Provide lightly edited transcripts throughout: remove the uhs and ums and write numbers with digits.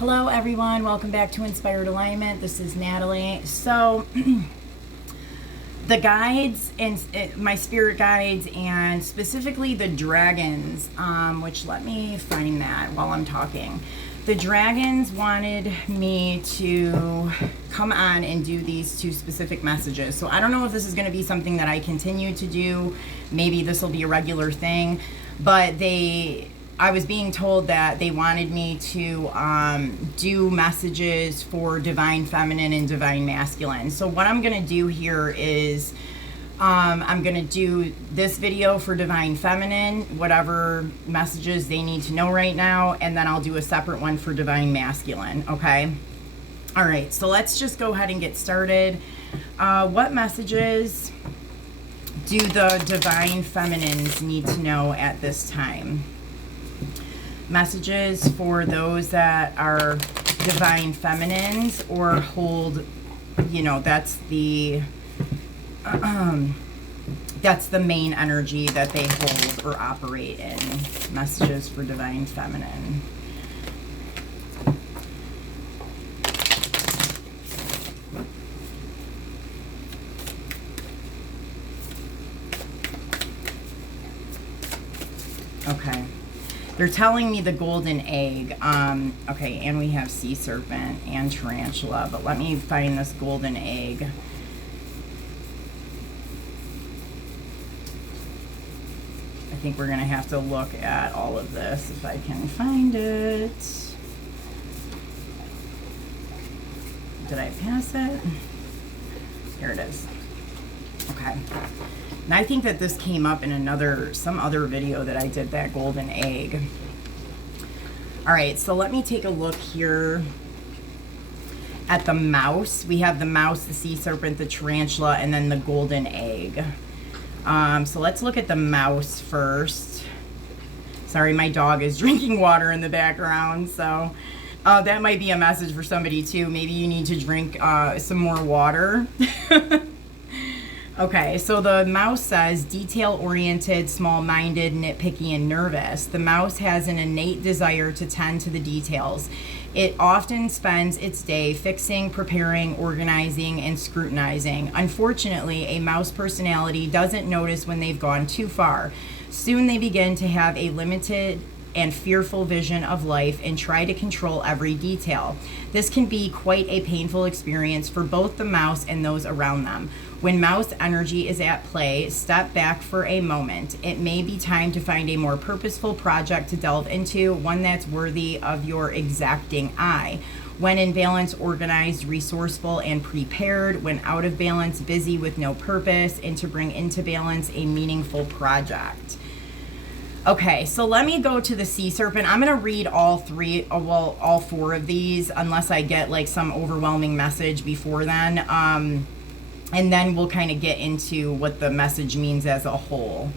Hello everyone, welcome back to Inspired Alignment. This is Natalie. So the guides and my spirit guides, and specifically the dragons, which let me find that while I'm talking. The dragons wanted me to come on and do these two specific messages. So I don't know if this is going to be something that I continue to do. Maybe this will be a regular thing, but I was being told that they wanted me to do messages for divine feminine and divine masculine. So what I'm going to do here is I'm going to do this video for divine feminine, whatever messages they need to know right now, and then I'll do a separate one for divine masculine, okay? All right, so let's just go ahead and get started. What messages do the divine feminines need to know at this time? Messages for those that are divine feminines or hold, that's the main energy that they hold or operate in. Messages for divine feminine. Okay. They're telling me the golden egg. Okay, and we have sea serpent and tarantula, but let me find this golden egg. I think we're gonna have to look at all of this if I can find it. Did I pass it? Here it is. Okay. And I think that this came up in some other video that I did, that golden egg. All right, so let me take a look here at the mouse. We have the mouse, the sea serpent, the tarantula, and then the golden egg. So let's look at the mouse first. Sorry, my dog is drinking water in the background, so that might be a message for somebody too. Maybe you need to drink some more water. Okay, so the mouse says detail-oriented, small-minded, nitpicky, and nervous. The mouse has an innate desire to tend to the details. It often spends its day fixing, preparing, organizing, and scrutinizing. Unfortunately, a mouse personality doesn't notice when they've gone too far. Soon they begin to have a limited and fearful vision of life and try to control every detail. This can be quite a painful experience for both the mouse and those around them. When mouse energy is at play, step back for a moment. It may be time to find a more purposeful project to delve into, one that's worthy of your exacting eye. When in balance, organized, resourceful, and prepared. When out of balance, busy with no purpose, and to bring into balance a meaningful project. Okay, so let me go to the sea serpent. I'm going to read all four of these, unless I get like some overwhelming message before then. And then we'll kind of get into what the message means as a whole.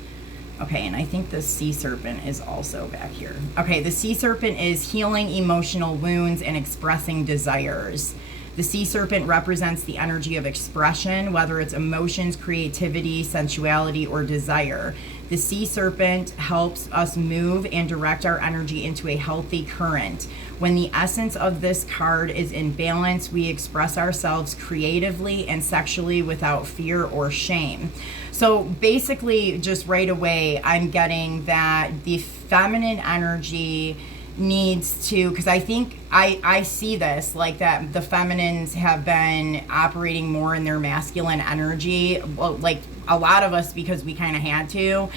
Okay, and I think the sea serpent is also back here. Okay, the sea serpent is healing emotional wounds and expressing desires. The sea serpent represents the energy of expression, whether it's emotions, creativity, sensuality, or desire. The sea serpent helps us move and direct our energy into a healthy current. When the essence of this card is in balance, we express ourselves creatively and sexually without fear or shame. So basically, just right away, I'm getting that the feminine energy needs to, because I think I see this like that the feminines have been operating more in their masculine energy, well, like a lot of us, because we kind of had to,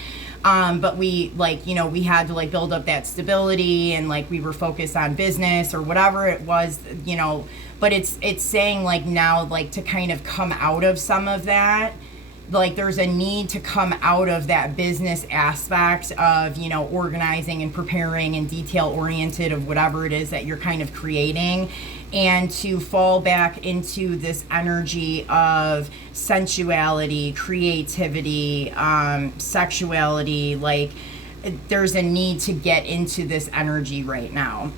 but we we had to like build up that stability, and like we were focused on business or whatever it was, but it's saying like now, like to kind of come out of some of that. Like there's a need to come out of that business aspect of, organizing and preparing and detail oriented of whatever it is that you're kind of creating, and to fall back into this energy of sensuality, creativity, sexuality. Like there's a need to get into this energy right now.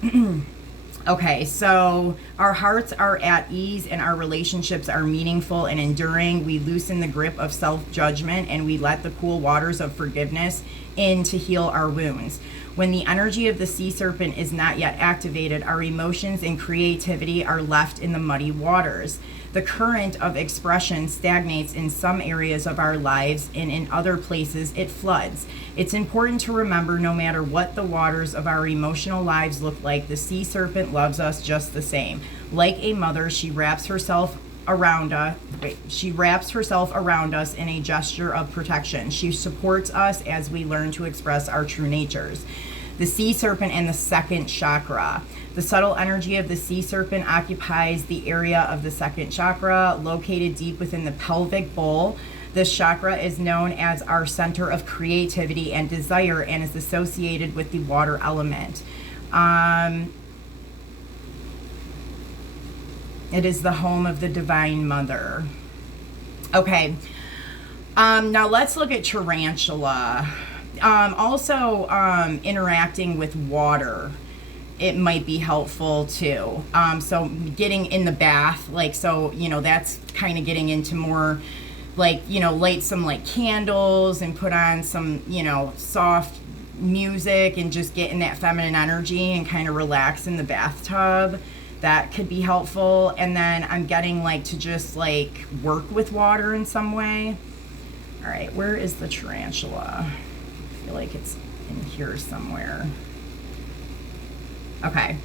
Okay, so our hearts are at ease and our relationships are meaningful and enduring. We loosen the grip of self-judgment and we let the cool waters of forgiveness in to heal our wounds. When the energy of the sea serpent is not yet activated, our emotions and creativity are left in the muddy waters. The current of expression stagnates in some areas of our lives, and in other places it floods. It's important to remember, no matter what the waters of our emotional lives look like, the sea serpent loves us just the same. Like a mother, she wraps herself around us in a gesture of protection. She supports us as we learn to express our true natures. The sea serpent and the second chakra. The subtle energy of the sea serpent occupies the area of the second chakra, located deep within the pelvic bowl. This chakra is known as our center of creativity and desire and is associated with the water element. It is the home of the Divine Mother. Okay, now let's look at tarantula. Also, interacting with water, it might be helpful too. So getting in the bath, like, so, you know, that's kind of getting into more, like, you know, light some like candles and put on some, you know, soft music and just get in that feminine energy and kind of relax in the bathtub. That could be helpful. And then I'm getting like to just like work with water in some way. All right, where is the tarantula? I feel like it's in here somewhere. Okay.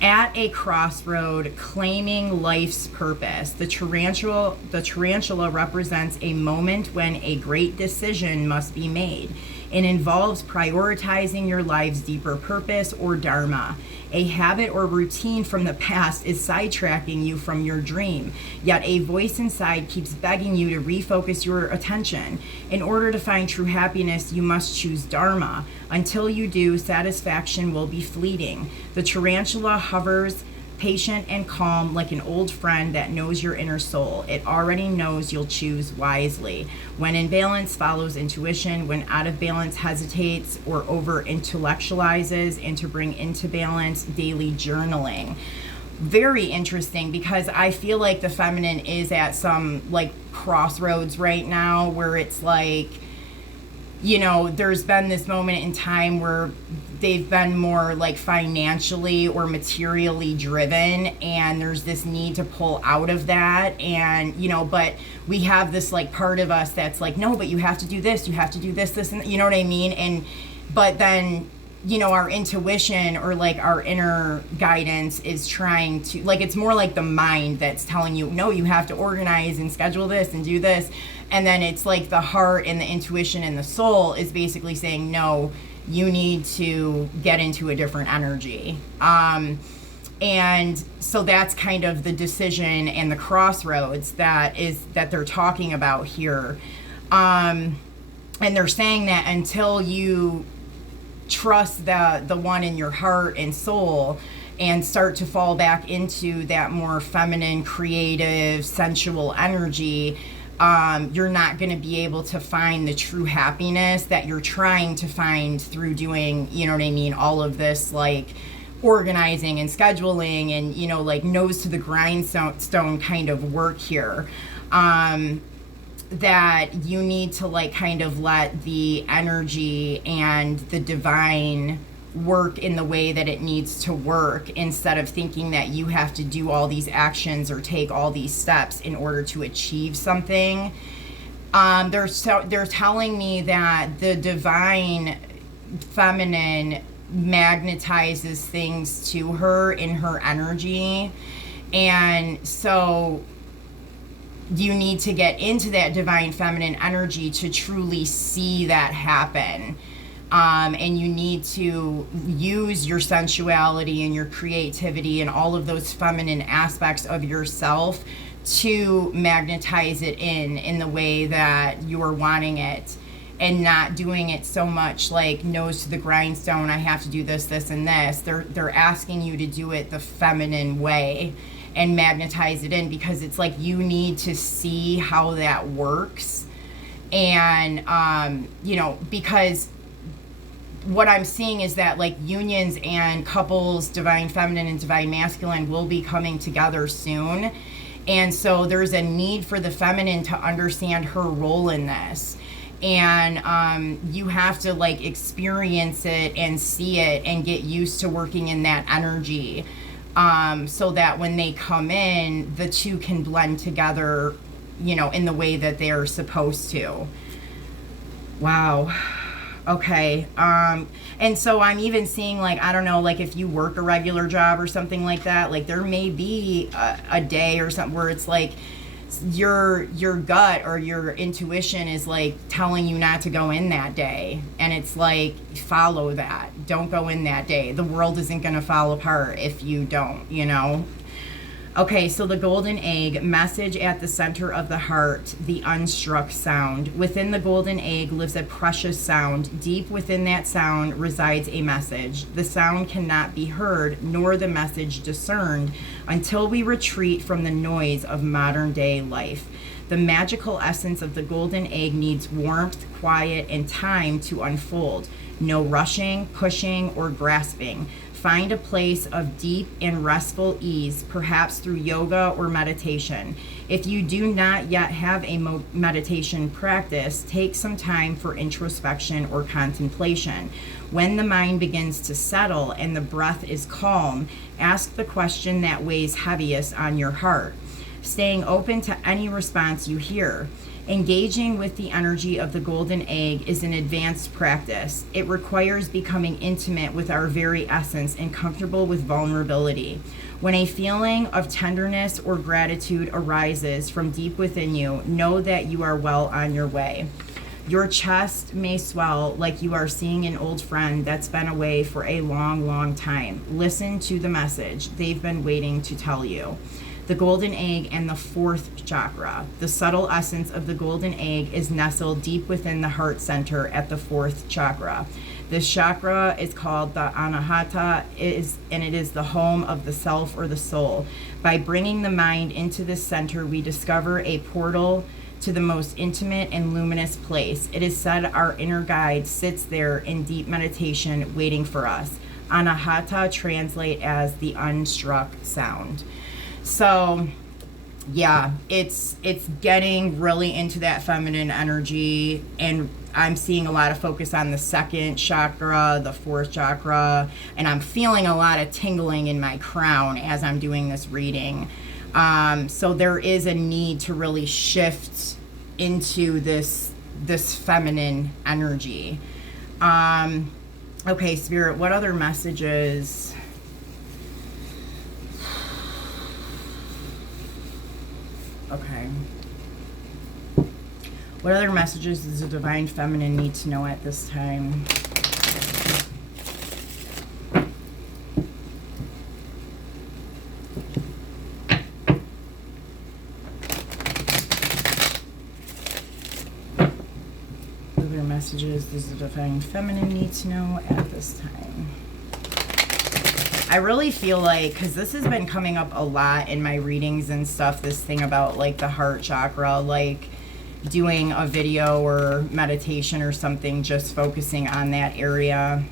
At a crossroad, claiming life's purpose. The tarantula represents a moment when a great decision must be made. It involves prioritizing your life's deeper purpose or dharma. A habit or routine from the past is sidetracking you from your dream, yet a voice inside keeps begging you to refocus your attention. In order to find true happiness, you must choose dharma. Until you do, satisfaction will be fleeting. The tarantula hovers patient and calm, like an old friend that knows your inner soul. It already knows you'll choose wisely. When in balance, follows intuition. When out of balance, hesitates or over intellectualizes. And to bring into balance, daily journaling. Very interesting, because I feel like the feminine is at some like crossroads right now where it's like, you know, there's been this moment in time where they've been more like financially or materially driven, and there's this need to pull out of that. And, you know, but we have this like part of us that's like, no, but you have to do this, you have to do this, and you know what I mean? And, but then, you know, our intuition or like our inner guidance is trying to, like, it's more like the mind that's telling you, no, you have to organize and schedule this and do this. And then it's like the heart and the intuition and the soul is basically saying, no, you need to get into a different energy. And so that's kind of the decision and the crossroads that they're talking about here. And they're saying that until you trust the one in your heart and soul and start to fall back into that more feminine, creative, sensual energy, you're not going to be able to find the true happiness that you're trying to find through doing, you know what I mean, all of this like organizing and scheduling and, you know, like nose to the grindstone kind of work here. That you need to like kind of let the energy and the divine work in the way that it needs to work, instead of thinking that you have to do all these actions or take all these steps in order to achieve something. They're telling me that the divine feminine magnetizes things to her in her energy, and so you need to get into that divine feminine energy to truly see that happen. And you need to use your sensuality and your creativity and all of those feminine aspects of yourself to magnetize it in the way that you're wanting it, and not doing it so much like nose to the grindstone, I have to do this, this, and this. They're asking you to do it the feminine way and magnetize it in, because it's like you need to see how that works. And, you know, because what I'm seeing is that like unions and couples, divine feminine and divine masculine, will be coming together soon. And so there's a need for the feminine to understand her role in this. And you have to like experience it and see it and get used to working in that energy, so that when they come in, the two can blend together, in the way that they're supposed to. Wow. Okay. And so I'm even seeing, like, I don't know, like if you work a regular job or something like that, like there may be a day or something where it's like your gut or your intuition is like telling you not to go in that day, and it's like, follow that. Don't go in that day. The world isn't going to fall apart if you don't, Okay, so the golden egg, message at the center of the heart, the unstruck sound. Within the golden egg lives a precious sound. Deep within that sound resides a message. The sound cannot be heard, nor the message discerned, until we retreat from the noise of modern day life. The magical essence of the golden egg needs warmth, quiet, and time to unfold. No rushing, pushing, or grasping. Find a place of deep and restful ease, perhaps through yoga or meditation. If you do not yet have a meditation practice, take some time for introspection or contemplation. When the mind begins to settle and the breath is calm, ask the question that weighs heaviest on your heart, staying open to any response you hear. Engaging with the energy of the golden egg is an advanced practice. It requires becoming intimate with our very essence and comfortable with vulnerability. When a feeling of tenderness or gratitude arises from deep within you, know that you are well on your way. Your chest may swell like you are seeing an old friend that's been away for a long, long time. Listen to the message they've been waiting to tell you. The golden egg and the fourth chakra. The subtle essence of the golden egg is nestled deep within the heart center at the fourth chakra. This chakra is called the Anahata, and it is the home of the self or the soul. By bringing the mind into this center, we discover a portal to the most intimate and luminous place. It is said our inner guide sits there in deep meditation waiting for us. Anahata translate as the unstruck sound. So, yeah, it's getting really into that feminine energy, and I'm seeing a lot of focus on the second chakra, the fourth chakra, and I'm feeling a lot of tingling in my crown as I'm doing this reading. So there is a need to really shift into this feminine energy. Okay, Spirit, what other messages? Okay. What other messages does the Divine Feminine need to know at this time? What other messages does the Divine Feminine need to know at this time? I really feel like, because this has been coming up a lot in my readings and stuff, this thing about like the heart chakra, like doing a video or meditation or something just focusing on that area.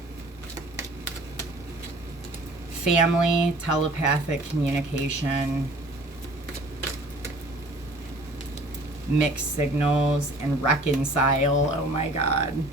Family, telepathic communication, mixed signals, and reconcile. Oh my God.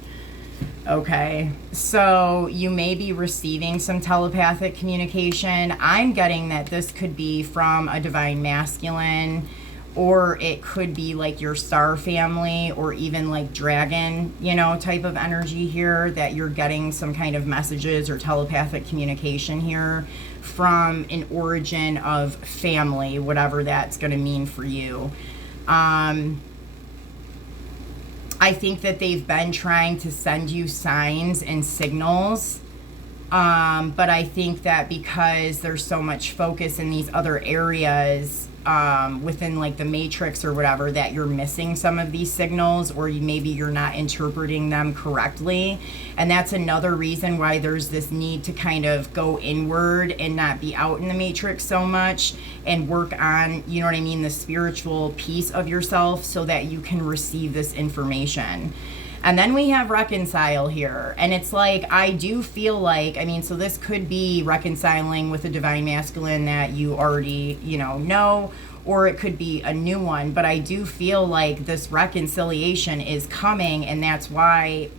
Okay, so you may be receiving some telepathic communication. I'm getting that this could be from a divine masculine, or it could be like your star family, or even like dragon, type of energy here, that you're getting some kind of messages or telepathic communication here from an origin of family, whatever that's going to mean for you. I think that they've been trying to send you signs and signals, but I think that because there's so much focus in these other areas within like the matrix or whatever, that you're missing some of these signals, or maybe you're not interpreting them correctly. And that's another reason why there's this need to kind of go inward and not be out in the matrix so much, and work on, the spiritual piece of yourself, so that you can receive this information. And then we have reconcile here. And it's like, I do feel like, I mean, so this could be reconciling with a divine masculine that you already, know, or it could be a new one. But I do feel like this reconciliation is coming, and that's why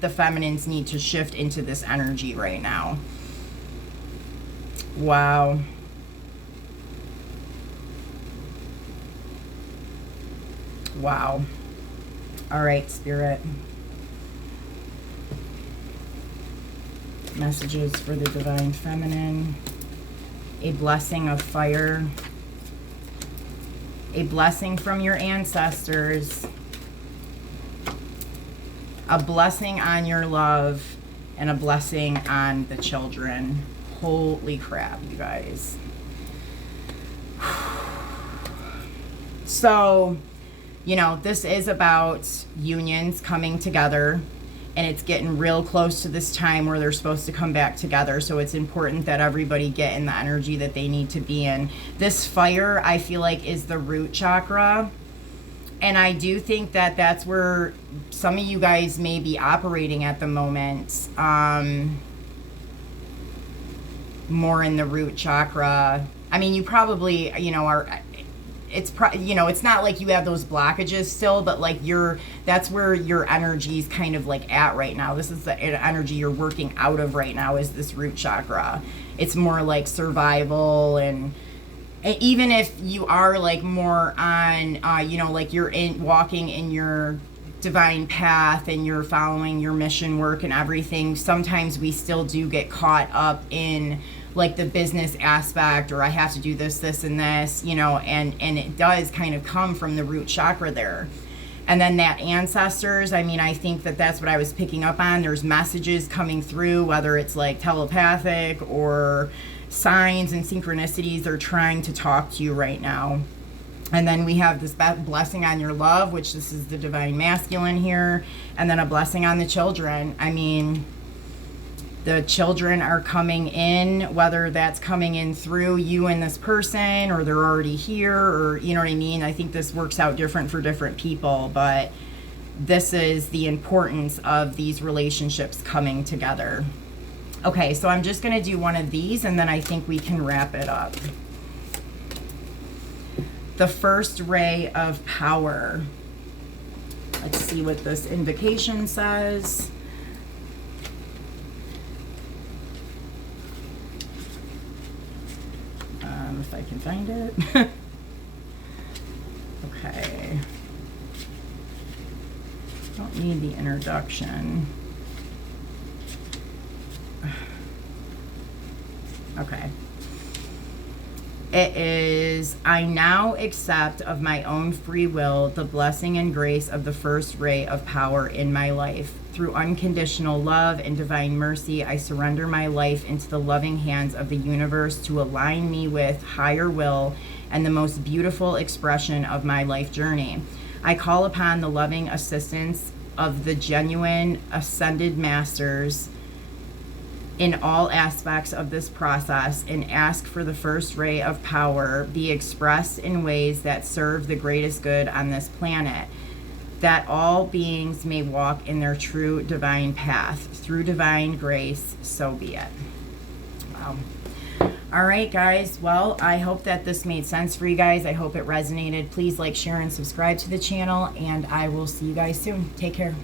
the feminines need to shift into this energy right now. Wow. Wow. All right, Spirit. Messages for the divine feminine. A blessing of fire. A blessing from your ancestors. A blessing on your love. And a blessing on the children. Holy crap, you guys. So, this is about unions coming together, and it's getting real close to this time where they're supposed to come back together. So it's important that everybody get in the energy that they need to be in. This fire, I feel like, is the root chakra. And I do think that that's where some of you guys may be operating at the moment. More in the root chakra. I mean, you probably, are... it's not like you have those blockages still, but like that's where your energy is kind of like at right now. This is the energy you're working out of right now, is this root chakra. It's more like survival, and even if you are like more on, like you're walking in your divine path and you're following your mission work and everything, sometimes we still do get caught up in like the business aspect, or I have to do this, and this, and it does kind of come from the root chakra there. And then that ancestors, I mean, I think that that's what I was picking up on. There's messages coming through, whether it's like telepathic or signs and synchronicities. They're trying to talk to you right now. And then we have this blessing on your love, which this is the divine masculine here, and then a blessing on the children. I mean, the children are coming in, whether that's coming in through you and this person, or they're already here, or you know what I mean? I think this works out different for different people, but this is the importance of these relationships coming together. Okay, so I'm just going to do one of these, and then I think we can wrap it up. The first ray of power. Let's see what this invocation says. If I can find it. Okay. Don't need the introduction. Okay. It is, I now accept of my own free will the blessing and grace of the first ray of power in my life. Through unconditional love and divine mercy, I surrender my life into the loving hands of the universe to align me with higher will and the most beautiful expression of my life journey. I call upon the loving assistance of the genuine ascended masters in all aspects of this process, and ask for the first ray of power be expressed in ways that serve the greatest good on this planet, that all beings may walk in their true divine path. Through divine grace, so be it. Wow. All right, guys. Well, I hope that this made sense for you guys. I hope it resonated. Please like, share, and subscribe to the channel, and I will see you guys soon. Take care.